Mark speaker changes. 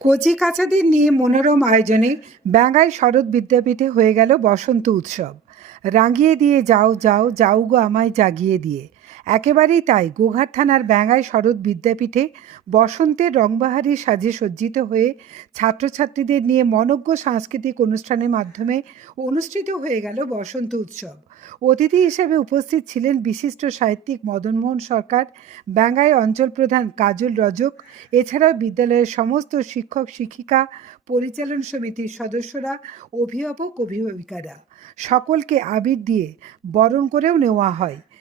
Speaker 1: কচি কাচাদের নিয়ে মনোরম আয়োজনে ব্যাঙ্গাই শরৎ বিদ্যাপীঠে হয়ে গেল বসন্ত উৎসব। রাঙিয়ে দিয়ে যাও যাও যাও গো আমায় জাগিয়ে দিয়ে। একেবারেই তাই। গোঘাট থানার ব্যাঙ্গাই শরৎ বিদ্যাপীঠে বসন্তের রংবাহারি সাজে সজ্জিত হয়ে ছাত্রছাত্রীদের নিয়ে মনজ্ঞ সাংস্কৃতিক অনুষ্ঠানের মাধ্যমে অনুষ্ঠিত হয়ে গেল বসন্ত উৎসব। অতিথি হিসেবে উপস্থিত ছিলেন বিশিষ্ট সাহিত্যিক মদনমোহন সরকার ব্যাঙ্গাই অঞ্চল প্রধান কাজল রজক, এছাড়াও বিদ্যালয়ের সমস্ত শিক্ষক, শিক্ষিকা, পরিচালন সমিতির সদস্যরা, অভিভাবক, অভিভাবিকারা। সকলকে আবির দিয়ে বরণ করেও নেওয়া হয়।